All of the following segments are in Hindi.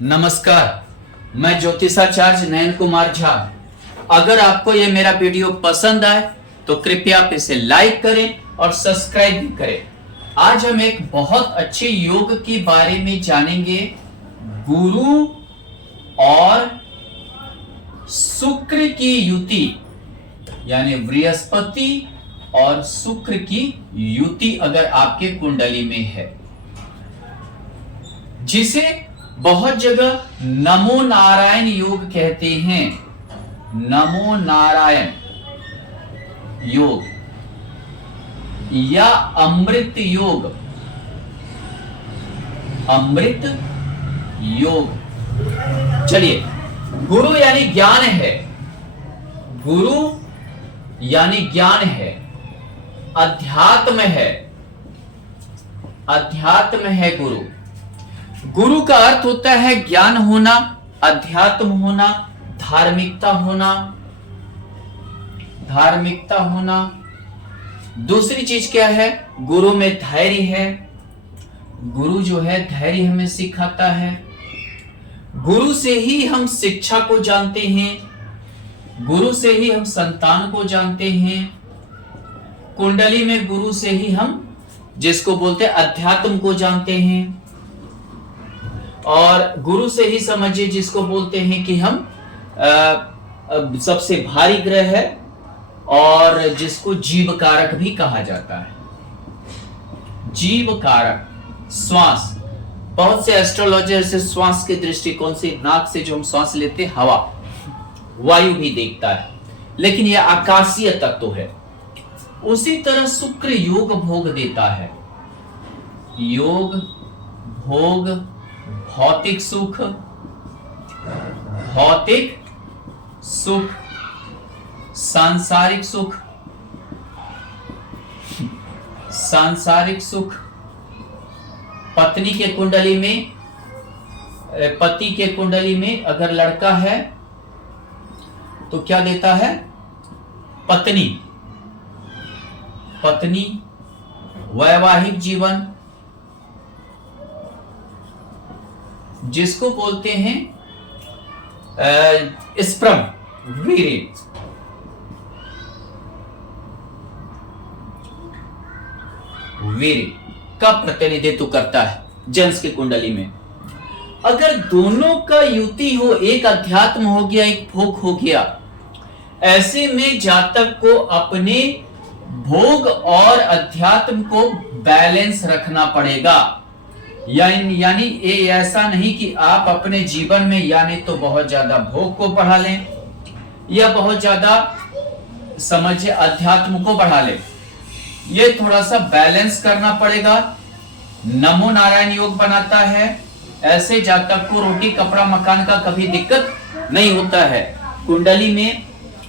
नमस्कार, मैं ज्योतिषाचार्य नयन कुमार झा। अगर आपको ये मेरा वीडियो पसंद आए तो कृपया आप इसे लाइक करें और सब्सक्राइब भी करें। आज हम एक बहुत अच्छे योग के बारे में जानेंगे, गुरु और शुक्र की युति, यानी बृहस्पति और शुक्र की युति अगर आपके कुंडली में है, जिसे बहुत जगह नमो नारायण योग कहते हैं। नमो नारायण योग या अमृत योग। अमृत योग। चलिए, गुरु यानी ज्ञान है। गुरु यानी ज्ञान है, अध्यात्म है। अध्यात्म है गुरु। गुरु का अर्थ होता है ज्ञान होना, अध्यात्म होना, धार्मिकता होना। धार्मिकता होना। दूसरी चीज क्या है? गुरु में धैर्य है। गुरु जो है धैर्य हमें सिखाता है। गुरु से ही हम शिक्षा को जानते हैं। गुरु से ही हम संतान को जानते हैं। कुंडली में गुरु से ही हम जिसको बोलते हैं अध्यात्म को जानते हैं। और गुरु से ही समझिए जिसको बोलते हैं कि हम सबसे भारी ग्रह है और जिसको जीव कारक भी कहा जाता है। जीव कारक, श्वास। बहुत से एस्ट्रोलॉजर से श्वास के दृष्टिकोण से नाक से जो हम श्वास लेते हैं, हवा, वायु भी देखता है, लेकिन यह आकाशीय तत्व है। उसी तरह शुक्र योग भोग देता है। योग भोग, भौतिक सुख, भौतिक सुख, सांसारिक सुख, सांसारिक सुख। पत्नी के कुंडली में, पति के कुंडली में अगर लड़का है तो क्या देता है? पत्नी। पत्नी, वैवाहिक जीवन, जिसको बोलते हैं स्पर्म, वीर्य। वीर्य का प्रतिनिधित्व करता है जेंट्स की कुंडली में। अगर दोनों का युति हो, एक अध्यात्म हो गया, एक भोग हो गया, ऐसे में जातक को अपने भोग और अध्यात्म को बैलेंस रखना पड़ेगा। यानी ये ऐसा नहीं कि आप अपने जीवन में यानी तो बहुत ज्यादा भोग को बढ़ा लें या बहुत ज्यादा समझिए अध्यात्म को बढ़ा लें। ये थोड़ा सा बैलेंस करना पड़ेगा। नमो नारायण योग बनाता है। ऐसे जातक को रोटी कपड़ा मकान का कभी दिक्कत नहीं होता है। कुंडली में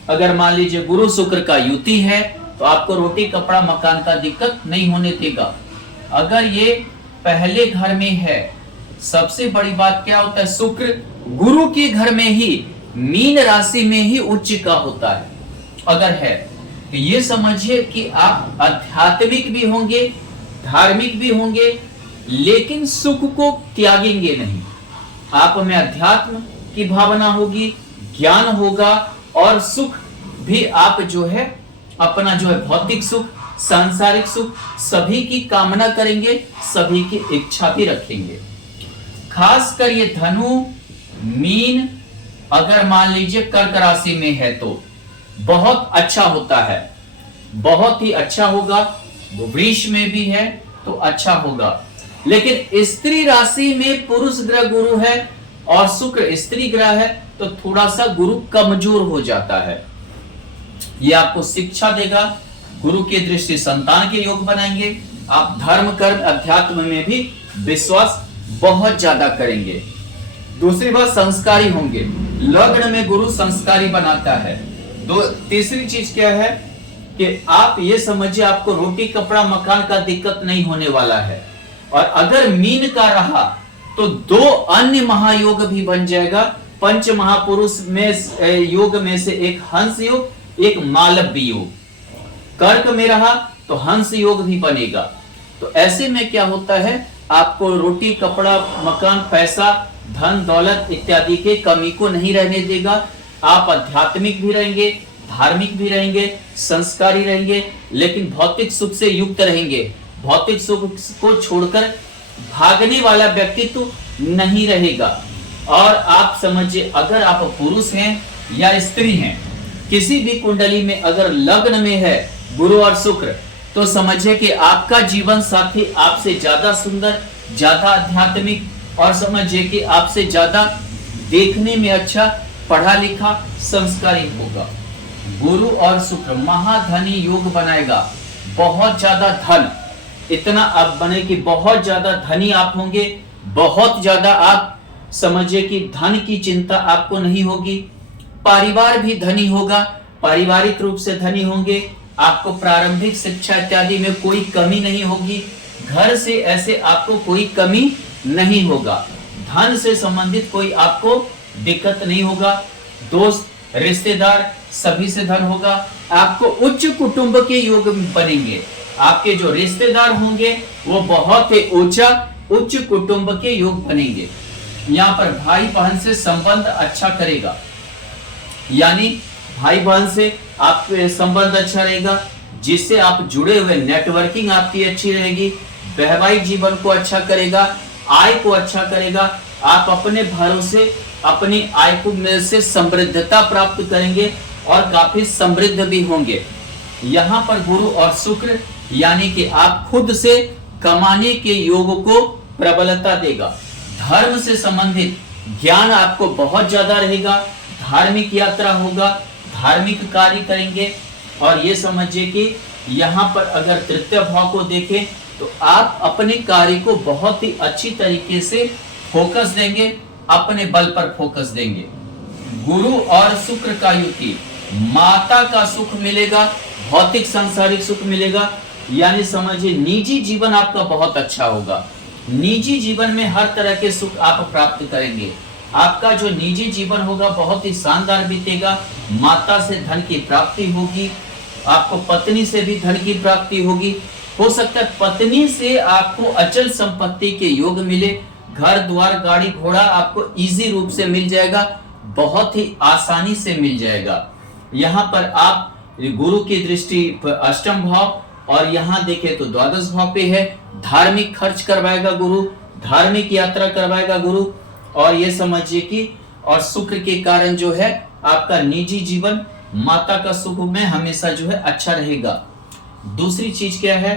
अगर मान लीजिए गुरु शुक्र का युति है तो आपको रोटी कपड़ा मकान का दिक्कत नहीं होने देगा। अगर ये पहले घर में है, सबसे बड़ी बात क्या होता है? शुक्र गुरु के घर में ही, मीन राशि में ही उच्च का होता है। अगर है तो ये समझिए कि आप आध्यात्मिक भी होंगे, धार्मिक भी होंगे, लेकिन सुख को त्यागेंगे नहीं। आप में अध्यात्म की भावना होगी, ज्ञान होगा और सुख भी आप जो है अपना जो है भौतिक सुख, सांसारिक सुख सभी की कामना करेंगे, सभी की इच्छा भी रखेंगे। खासकर ये धनु, मीन, अगर मान लीजिए कर्क राशि में है तो बहुत अच्छा होता है, बहुत ही अच्छा होगा। वृष में भी है तो अच्छा होगा। लेकिन स्त्री राशि में पुरुष ग्रह गुरु है और शुक्र स्त्री ग्रह है तो थोड़ा सा गुरु कमजोर हो जाता है। ये आपको शिक्षा देगा। गुरु की दृष्टि संतान के योग बनाएंगे। आप धर्म, कर्म, अध्यात्म में भी विश्वास बहुत ज्यादा करेंगे। दूसरी बात, संस्कारी होंगे। लग्न में गुरु संस्कारी बनाता है। तीसरी चीज क्या है कि आप ये समझिए आपको रोटी कपड़ा मकान का दिक्कत नहीं होने वाला है। और अगर मीन का रहा तो दो अन्य महायोग भी बन जाएगा। पंच महापुरुष में योग में से एक हंस योग, एक मालव्य योग। कर्क में रहा तो हंस योग भी बनेगा। तो ऐसे में क्या होता है, आपको रोटी कपड़ा मकान पैसा धन दौलत इत्यादि के कमी को नहीं रहने देगा। आप आध्यात्मिक भी रहेंगे, धार्मिक भी रहेंगे, संस्कारी रहेंगे, लेकिन भौतिक सुख से युक्त रहेंगे। भौतिक सुख को छोड़कर भागने वाला व्यक्तित्व नहीं रहेगा। और आप समझिए, अगर आप पुरुष हैं या स्त्री हैं, किसी भी कुंडली में अगर लग्न में है गुरु और शुक्र, तो समझिए कि आपका जीवन साथी आपसे ज्यादा सुंदर, ज्यादा आध्यात्मिक और समझिए कि आपसे ज्यादा देखने में अच्छा, पढ़ा लिखा, संस्कारी होगा। गुरु और शुक्र महाधनी योग बनाएगा। बहुत ज्यादा धन, इतना आप बने कि बहुत ज्यादा धनी आप होंगे। बहुत ज्यादा आप समझिए कि धन की चिंता आपको नहीं होगी। परिवार भी धनी होगा, पारिवारिक रूप से धनी होंगे। आपको प्रारंभिक शिक्षा इत्यादि में कोई कमी नहीं होगी। घर से ऐसे आपको कोई कमी नहीं होगा। धन से संबंधित कोई आपको दिक्कत नहीं होगा। दोस्त, रिश्तेदार सभी से धन होगा। आपको उच्च कुटुंब के योग बनेंगे। आपके जो रिश्तेदार होंगे वो बहुत ही उच्च कुटुंब के योग बनेंगे। यहाँ पर भाई बहन से संबंध अच्छा करेगा, यानी भाई बहन से आप संबंध अच्छा रहेगा, जिससे आप जुड़े हुए, नेटवर्किंग आपकी अच्छी रहेगी। वैवाहिक जीवन को अच्छा करेगा, आय को अच्छा करेगा। आप अपने भरोसे अपनी आय को में से समृद्धता प्राप्त करेंगे और काफी समृद्ध भी होंगे। यहाँ पर गुरु और शुक्र यानी कि आप खुद से कमाने के योग को प्रबलता देगा। धर्म से संबंधित ज्ञान आपको बहुत ज्यादा रहेगा। धार्मिक यात्रा होगा, धार्मिक कार्य करेंगे। और ये समझिए कि यहाँ पर अगर तृतीय भाव को देखें तो आप अपने कार्य को बहुत ही अच्छी तरीके से फोकस देंगे, अपने बल पर फोकस देंगे। गुरु और शुक्र का युति, माता का सुख मिलेगा, भौतिक सांसारिक सुख मिलेगा, यानी समझिए निजी जीवन आपका बहुत अच्छा होगा। निजी जीवन में हर तरह के सुख आप प्राप्त करेंगे। आपका जो निजी जीवन होगा बहुत ही शानदार बीतेगा। माता से धन की प्राप्ति होगी, आपको पत्नी से भी धन की प्राप्ति होगी। हो सकता है पत्नी से आपको अचल संपत्ति के योग मिले। घर द्वार गाड़ी घोड़ा आपको इजी रूप से मिल जाएगा, बहुत ही आसानी से मिल जाएगा। यहाँ पर आप गुरु की दृष्टि अष्टम भाव और यहाँ देखें तो द्वादश भाव पे है। धार्मिक खर्च करवाएगा गुरु, धार्मिक यात्रा करवाएगा गुरु। और ये समझिए कि और शुक्र के कारण जो है आपका निजी जीवन, माता का सुख में हमेशा जो है अच्छा रहेगा। दूसरी चीज क्या है,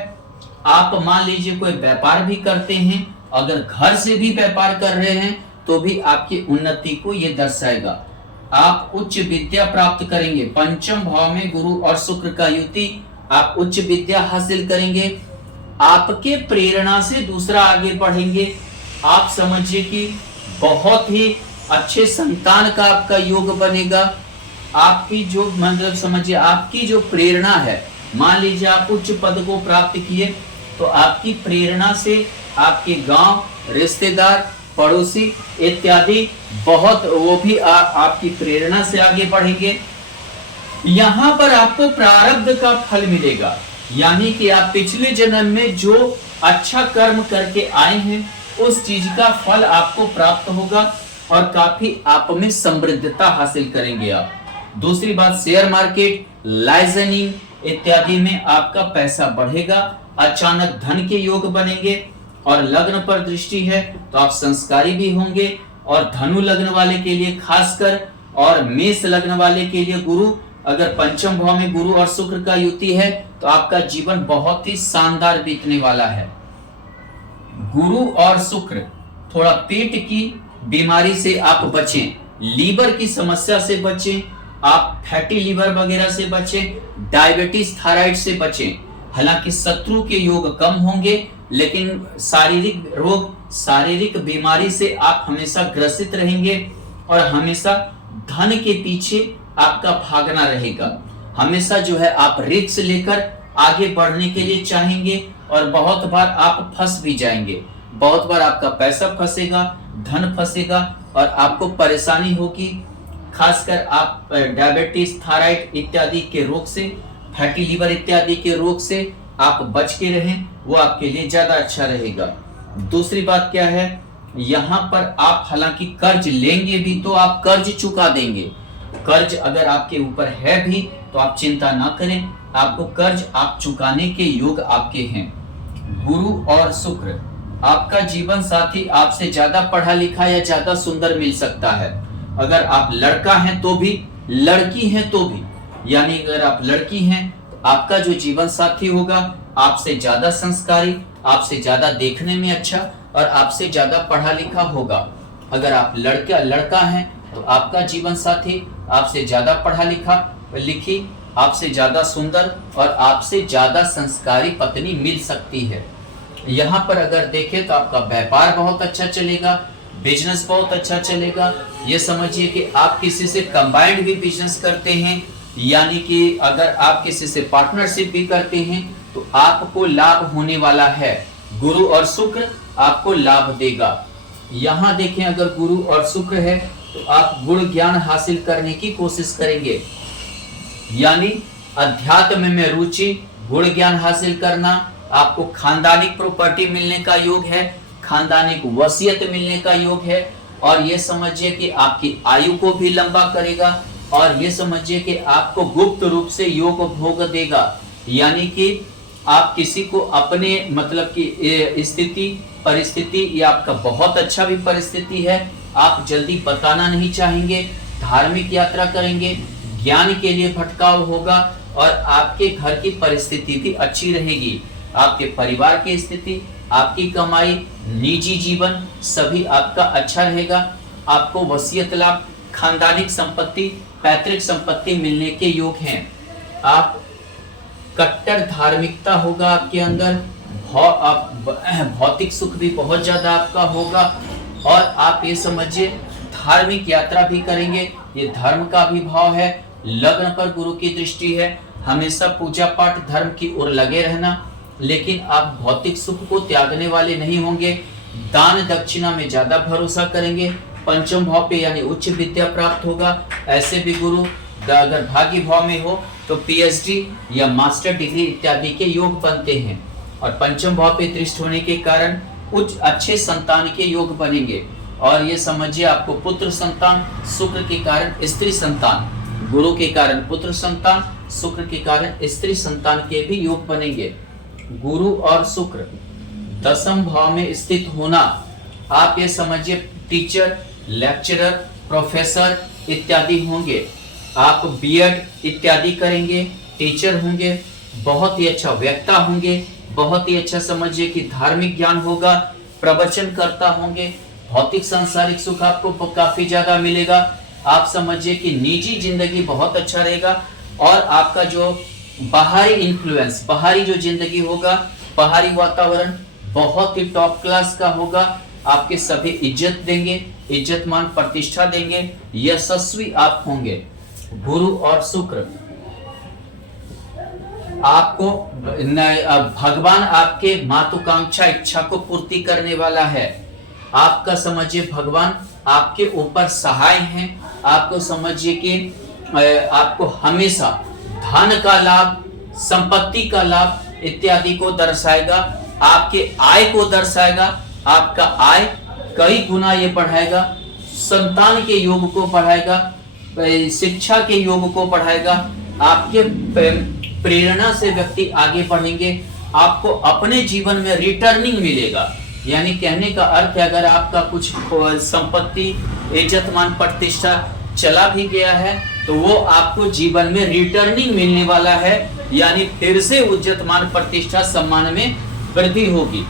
आप मान लीजिए कोई व्यापार भी करते हैं, अगर घर से भी व्यापार कर रहे हैं तो भी आपकी उन्नति को ये दर्शाएगा। आप उच्च विद्या प्राप्त करेंगे। पंचम भाव में गुरु और शुक्र का युति, आप उच्च विद्या हासिल करेंगे। आपके प्रेरणा से दूसरा आगे बढ़ेंगे। आप समझिए कि बहुत ही अच्छे संतान का आपका योग बनेगा। आपकी जो मतलब समझिए आपकी जो प्रेरणा है, मान लीजिए आप उच्च पद को प्राप्त किए तो आपकी प्रेरणा से आपके गांव, रिश्तेदार, पड़ोसी इत्यादि बहुत वो भी आपकी प्रेरणा से आगे बढ़ेंगे। यहाँ पर आपको प्रारब्ध का फल मिलेगा, यानी कि आप पिछले जन्म में जो अच्छा कर्म करके आए हैं उस चीज का फल आपको प्राप्त होगा और काफी आप में समृद्धता हासिल करेंगे आप। दूसरी बात, शेयर मार्केट, लाइजनिंग इत्यादि में आपका पैसा बढ़ेगा। अचानक धन के योग बनेंगे। और लग्न पर दृष्टि है तो आप संस्कारी भी होंगे। और धनु लग्न वाले के लिए खासकर और मेष लग्न वाले के लिए गुरु, अगर पंचम भाव में गुरु और शुक्र का युति है तो आपका जीवन बहुत ही शानदार बीतने वाला है। गुरु और शुक्र, थोड़ा पेट की बीमारी से आप बचें, लीवर की समस्या से बचें, आप फैटी लीवर वगैरह से बचें, डायबिटीज, थायराइड से बचें। हालांकि शत्रु के योग कम होंगे, लेकिन शारीरिक रोग, शारीरिक बीमारी से आप हमेशा ग्रसित रहेंगे और हमेशा धन के पीछे आपका भागना रहेगा। हमेशा जो है आप रिस्क लेकर आगे बढ़ने के लिए चाहेंगे और बहुत बार आप फंस भी जाएंगे। बहुत बार आपका पैसा फंसेगा, धन फंसेगा और आपको परेशानी होगी। खासकर आप डायबिटीज, थायराइड इत्यादि के रोग से, फैटी लीवर इत्यादि के रोग से आप बच के रहें, वो आपके लिए ज्यादा अच्छा रहेगा। दूसरी बात क्या है, यहाँ पर आप हालांकि कर्ज लेंगे भी तो आप कर्ज चुका देंगे। कर्ज अगर आपके ऊपर है भी तो आप चिंता ना करें, आपको कर्ज आप चुकाने के योग आपके हैं। गुरु और शुक्र, आपका जीवन साथी आपसे ज्यादा पढ़ा लिखा या ज्यादा सुंदर मिल सकता है। अगर आप लड़का हैं तो भी, लड़की हैं तो भी, यानी अगर आप लड़की हैं तो आपका जो जीवन साथी होगा आपसे ज्यादा संस्कारी, आपसे ज्यादा देखने में अच्छा और आपसे ज्यादा पढ़ा लिखा होगा। अगर आप लड़का हैं तो आपका जीवन साथी आपसे ज्यादा पढ़ा लिखी, आपसे ज्यादा सुंदर और आपसे ज्यादा संस्कारी पत्नी मिल सकती है। यहाँ पर अगर देखें तो आपका व्यापार बहुत अच्छा चलेगा, बिजनेस बहुत अच्छा चलेगा। ये समझिए कि आप किसी से कंबाइंड भी बिजनेस करते हैं, यानी कि अगर आप किसी से पार्टनरशिप भी करते हैं तो आपको लाभ होने वाला है। गुरु और शुक्र आपको लाभ देगा। यहाँ देखें अगर गुरु और शुक्र है तो आप गुण ज्ञान हासिल करने की कोशिश करेंगे, यानी अध्यात्म में रुचि, गुण ज्ञान हासिल करना। आपको खानदानिक प्रॉपर्टी मिलने का योग है, खानदानिक वसीयत मिलने का योग है। और ये समझिए कि आपकी आयु को भी लंबा करेगा और ये समझिए कि आपको गुप्त रूप से योग भोग देगा, यानी कि आप किसी को अपने मतलब की स्थिति परिस्थिति या आपका बहुत अच्छा भी परिस्थिति है, आप जल्दी बताना नहीं चाहेंगे। धार्मिक यात्रा करेंगे, ज्ञान के लिए भटकाव होगा और आपके घर की परिस्थिति भी अच्छी रहेगी। आपके परिवार की स्थिति, आपकी कमाई, निजी जीवन सभी आपका अच्छा रहेगा। आपको वसीयत लाभ, खानदानिक संपत्ति, पैतृक संपत्ति मिलने के योग हैं। आप कट्टर धार्मिकता होगा आपके अंदर, भौतिक सुख भी बहुत ज्यादा आपका होगा और आप ये समझिए धार्मिक यात्रा भी करेंगे, ये धर्म का भी भाव है। लग्न पर गुरु की दृष्टि है, हमेशा पूजा पाठ धर्म की ओर लगे रहना, लेकिन आप भौतिक सुख को त्यागने वाले नहीं होंगे। दान दक्षिणा में ज्यादा भरोसा करेंगे। पंचम भाव पे यानी उच्च विद्या प्राप्त होगा। ऐसे भी गुरु अगर भाग्य भाव में हो तो पीएचडी या मास्टर डिग्री इत्यादि के योग बनते हैं और पंचम भाव पे दृष्टि होने के कारण उच्च अच्छे संतान के योग बनेंगे। और ये समझिए आपको पुत्र संतान, शुक्र के कारण स्त्री संतान, गुरु के कारण पुत्र संतान, शुक्र के कारण स्त्री संतान के भी योग बनेंगे। गुरु और शुक्र दसम भाव में स्थित होना, आप ये समझिए टीचर, लेक्चरर, प्रोफेसर इत्यादि होंगे। आप बीएड इत्यादि करेंगे, टीचर होंगे, बहुत ही अच्छा वक्ता होंगे, बहुत ही अच्छा समझिए कि धार्मिक ज्ञान होगा, प्रवचन करता होंगे। भौतिक सांसारिक सुख आपको काफी ज्यादा मिलेगा। आप समझिए कि निजी जिंदगी बहुत अच्छा रहेगा और आपका जो बाहरी इन्फ्लुएंस, बाहरी जो जिंदगी होगा, बाहरी वातावरण बहुत ही टॉप क्लास का होगा। आपके सभी इज्जत देंगे, इज्जत मान प्रतिष्ठा देंगे, यशस्वी आप होंगे। गुरु और शुक्र आपको भगवान आपके महत्वाकांक्षा इच्छा को पूर्ति करने वाला है। आपका समझिए भगवान आपके ऊपर सहाय हैं। आपको समझिए कि आपको हमेशा धन का लाभ, संपत्ति का लाभ इत्यादि को दर्शाएगा, आपके आय को दर्शाएगा। आपका आय कई गुना ये बढ़ाएगा, संतान के योग को बढ़ाएगा, शिक्षा के योग को बढ़ाएगा। आपके प्रेरणा से व्यक्ति आगे बढ़ेंगे। आपको अपने जीवन में रिटर्निंग मिलेगा, यानी कहने का अर्थ है अगर आपका कुछ संपत्ति, इज्जत मान प्रतिष्ठा चला भी गया है तो वो आपको जीवन में रिटर्निंग मिलने वाला है, यानी फिर से इज्जत मान प्रतिष्ठा सम्मान में वृद्धि होगी।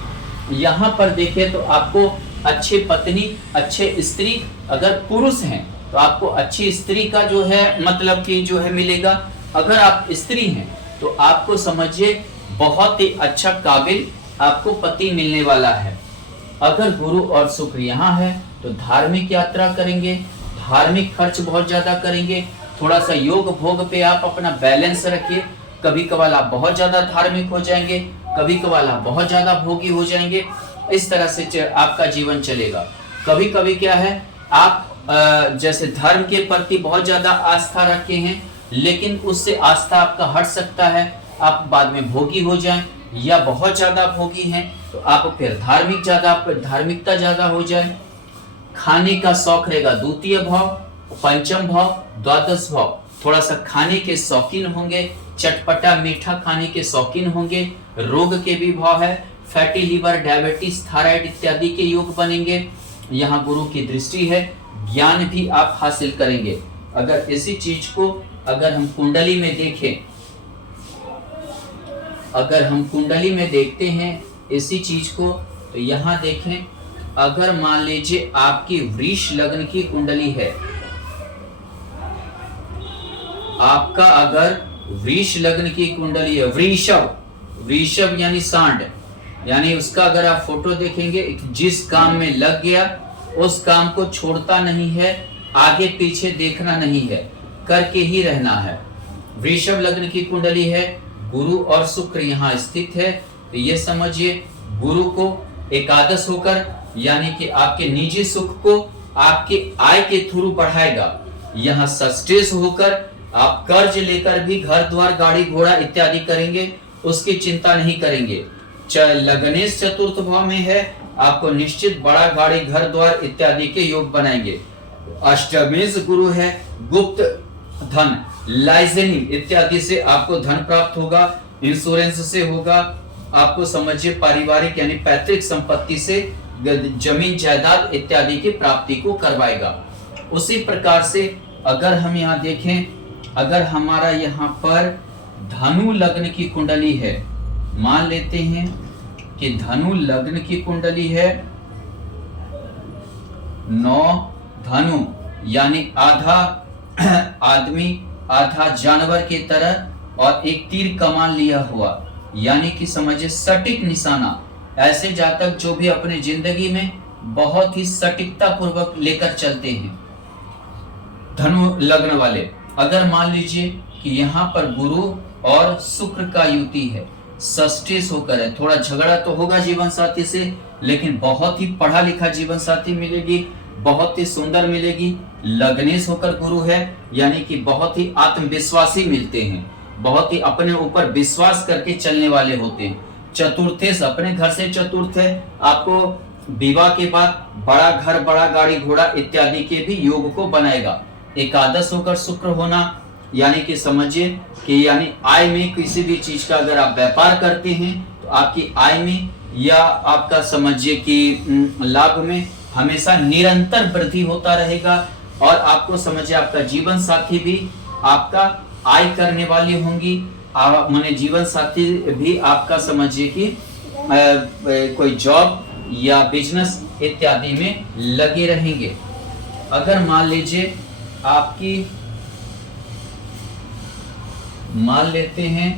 यहाँ पर देखें तो आपको अच्छे पत्नी, अच्छे स्त्री, अगर पुरुष हैं तो आपको अच्छी स्त्री का जो है मतलब कि जो है मिलेगा। अगर आप स्त्री हैं तो आपको समझिए बहुत ही अच्छा काबिल आपको पति मिलने वाला है। अगर गुरु और शुक्र यहाँ है तो धार्मिक यात्रा करेंगे, धार्मिक खर्च बहुत ज्यादा करेंगे। थोड़ा सा योग भोग पे आप अपना बैलेंस रखिए। कभी कभार आप बहुत ज्यादा धार्मिक हो जाएंगे, कभी कभार आप बहुत ज्यादा भोगी हो जाएंगे। इस तरह से आपका जीवन चलेगा। कभी कभी क्या है, आप जैसे धर्म के प्रति बहुत ज्यादा आस्था रखे हैं, लेकिन उससे आस्था आपका हट सकता है, आप बाद में भोगी हो जाएं। या बहुत ज्यादा भोगी हैं तो आप फिर धार्मिकता ज्यादा हो जाए। खाने का शौक रहेगा द्वितीय भाव, पंचम भाव, द्वादश भाव। थोड़ा सा खाने के शौकीन होंगे, चटपटा मीठा खाने के शौकीन होंगे। रोग के भी भाव है, फैटी लिवर, डायबिटीज, थायराइड इत्यादि के योग बनेंगे। यहाँ गुरु की दृष्टि है, ज्ञान भी आप हासिल करेंगे। अगर इसी चीज को अगर हम कुंडली में देखें, अगर हम कुंडली में देखते हैं इसी चीज को, तो यहाँ देखें, अगर मान लीजिए आपकी वृष लग्न की कुंडली है, आपका अगर वृष लग्न की कुंडली है, वृषभ यानी सांड, यानी उसका अगर आप फोटो देखेंगे, जिस काम में लग गया उस काम को छोड़ता नहीं है, आगे पीछे देखना नहीं है, करके ही रहना है। वृषभ लग्न की कुंडली है, गुरु और शुक्र यहाँ स्थित है, तो ये समझिए गुरु को एकादश होकर यानी कि आपके निजी सुख को आपके आय के थ्रू बढ़ाएगा। यहाँ षष्ठेश होकर आप कर्ज लेकर भी घर द्वार गाड़ी घोड़ा इत्यादि करेंगे, उसकी चिंता नहीं करेंगे। लग्नेश चतुर्थ भाव में है, आपको निश्चित बड़ा गाड़ी घर द्वार इत्यादि के योग बनाएंगे। अष्टमेश गुरु है, गुप्त धन, लाइजेनिंग इत्यादि से आपको धन प्राप्त होगा, इंश्योरेंस से होगा, आपको समझिए पारिवारिक यानी पैतृक संपत्ति से जमीन जायदाद इत्यादि की प्राप्ति को करवाएगा। उसी प्रकार से अगर हम यहाँ देखें, अगर हमारा यहाँ पर धनु लग्न की कुंडली है, मान लेते हैं कि धनु लग्न की कुंडली है, 9 धनु यानी आधा आदमी आधा जानवर की तरह और एक तीर कमान लिया हुआ, यानी कि समझिए सटीक निशाना। ऐसे जातक जो भी अपने जिंदगी में बहुत ही सटीकता पूर्वक लेकर चलते हैं, धनु लग्न वाले। अगर मान लीजिए कि यहाँ पर गुरु और शुक्र का युति है, षष्ठेश होकर है, थोड़ा झगड़ा तो होगा जीवन साथी से, लेकिन बहुत ही पढ़ा लिखा जीवन साथी मिलेगी, बहुत ही सुंदर मिलेगी। लग्नेश होकर गुरु है, यानी कि बहुत ही आत्मविश्वासी मिलते हैं, बहुत ही अपने ऊपर विश्वास करके चलने वाले होते हैं। चतुर्थेश अपने घर से चतुर्थ है, आपको विवाह के बाद बड़ा घर बड़ा गाड़ी घोड़ा इत्यादि के भी योग को बनाएगा। एकादश होकर शुक्र होना, यानी कि समझिए कि यानी आय में किसी भी चीज का अगर आप व्यापार करते हैं तो आपकी आय में या आपका समझिए कि लाभ में हमेशा निरंतर वृद्धि होता रहेगा। और आपको समझिए आपका जीवन साथी भी आपका आय करने वाली होंगी, माने जीवन साथी भी आपका समझिए कि कोई जॉब या बिजनेस इत्यादि में लगे रहेंगे। अगर मान लीजिए आपकी मान लेते हैं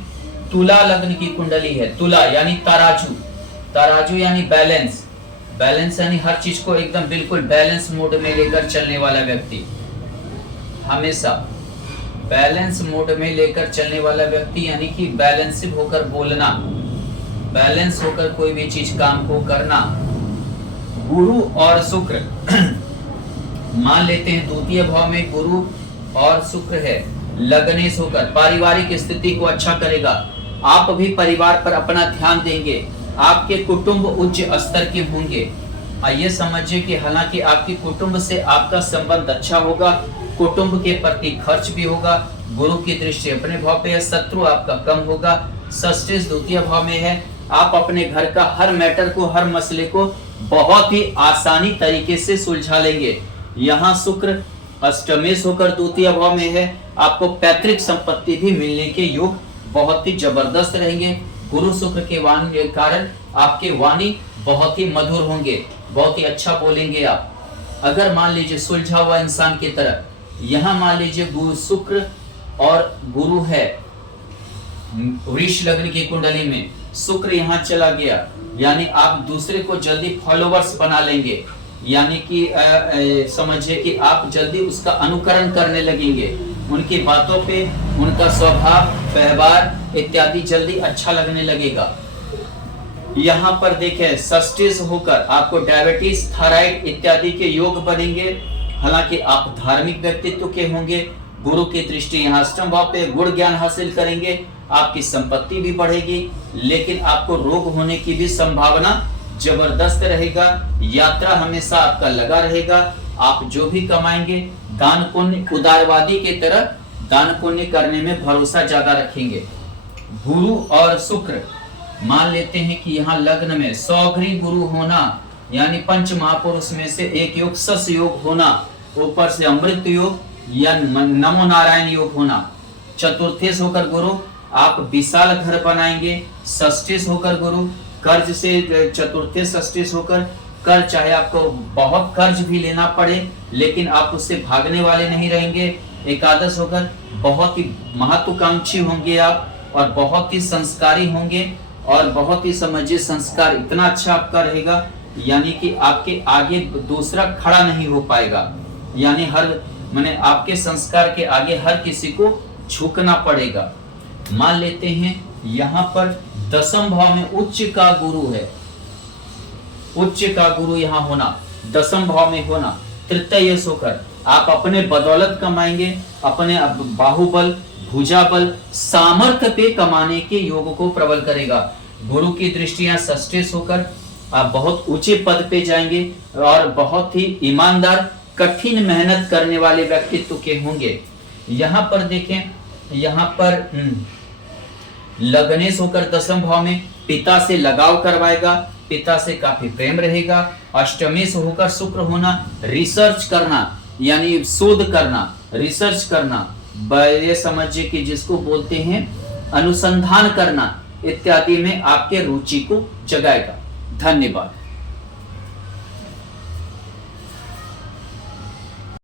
तुला लग्न की कुंडली है, तुला यानी तराजू, तराजू यानी बैलेंस, बैलेंस यानी हर चीज को एकदम बिल्कुल बैलेंस मोड में लेकर चलने वाला व्यक्ति, हमेशा बैलेंस मोड में लेकर चलने वाला व्यक्ति, यानी कि बैलेंसिव होकर बोलना, बैलेंस होकर कोई भी चीज काम को करना। गुरु और शुक्र मान लेते हैं द्वितीय भाव में गुरु और शुक्र है, लग्नेश होकर पारिवारिक स्थिति को अच्छा करेगा। आप भी परिवार पर अपना ध्यान देंगे, आपके कुटुंब उच्च स्तर के होंगे। आइए समझिए कि हालांकि आपकी कुटुंब से आपका संबंध अच्छा होगा, कुटुंब के प्रति खर्च भी होगा। गुरु की दृष्टि अपने भाव पे है, शत्रु आपका कम होगा। षष्ठेश द्वितीय भाव में है, आप अपने घर का हर मैटर को, हर मसले को बहुत ही आसानी तरीके से सुलझा लेंगे। यहाँ शुक्र अष्टमेश होकर द्वितीय भाव में है, आपको पैतृक संपत्ति भी मिलने के योग बहुत ही जबरदस्त रहेंगे। गुरु शुक्र के वाणी के कारण आपके वाणी बहुत ही मधुर होंगे, बहुत ही अच्छा बोलेंगे आप। अगर मान लीजिए सुलझा हुआ इंसान की तरह, यहाँ मान लीजिए गुरु शुक्र और गुरु है वृष लग्न की कुंडली में, शुक्र यहाँ चला गया, यानी आप दूसरे को जल्दी फॉलोवर्स बना लेंगे, यानी कि समझिए कि आप जल्दी उसका अनुकरण करने लगेंगे, उनकी बातों पे उनका स्वभाव व्यवहार इत्यादि जल्दी अच्छा लगने लगेगा। यहाँ पर देखें षष्ठेश होकर आपको डायबिटीज, थायराइड इत्यादि के योग बनेंगे। हालांकि आप धार्मिक व्यक्तित्व के होंगे। गुरु की दृष्टि यहाँ अष्टम भाव पे, गुण ज्ञान हासिल करेंगे। आपकी संपत्ति भी बढ़ेगी, लेकिन आपको रोग होने की भी संभावना जबरदस्त रहेगा। यात्रा हमेशा आपका लगा रहेगा। आप जो भी कमाएंगे दान पुण्य, उदारवादी की तरह दान पुण्य करने में भरोसा ज्यादा रखेंगे। गुरु और शुक्र, मान लेते हैं कि यहाँ लग्न में सौघरी गुरु होना, यानी पंच महापुरुष में से एक योग सस योग होना, ऊपर से अमृत योग या नमो नारायण योग होना। चतुर्थेश होकर गुरु आप विशाल घर बनाएंगे। षष्ठेश होकर गुरु कर्ज से, चतुर्थेश षष्ठेश होकर कर्ज, चाहे आपको बहुत कर्ज भी लेना पड़े लेकिन आप उससे भागने वाले नहीं रहेंगे। एकादश होकर बहुत ही महत्वाकांक्षी होंगे आप, और बहुत ही संस्कारी होंगे, और बहुत ही समझिए संस्कार इतना अच्छा आपका रहेगा, यानी कि आपके आगे दूसरा खड़ा नहीं हो पाएगा। यानी माने आपके संस्कार के आगे हर किसी को झुकना पड़ेगा। मान लेते हैं यहाँ पर दसम भाव में उच्च का गुरु है, उच्च का गुरु यहाँ होना, दसम भाव में होना, तृतीय होकर आप अपने बदौलत कमाएंगे, अपने बाहुबल, भुजाबल, सामर्थ्य पे कमाने के योग को प्रबल करेगा। गुरु की दृष्टियां षष्ठेश होकर आप बहुत ऊंचे पद पे जाएंगे और बहुत ही ईमानदार, कठिन मेहनत करने वाले व्यक्तित्व के होंगे। यहाँ पर देखें, यहाँ पर लग्नेश होकर दसम भाव में पिता से लगाव करवाएगा, पिता से काफी प्रेम रहेगा। अष्टमेश होकर शुक्र होना, रिसर्च करना, यानी शोध करना, रिसर्च करना, ये समझिए कि जिसको बोलते हैं अनुसंधान करना इत्यादि में आपके रुचि को जगाएगा। धन्यवाद।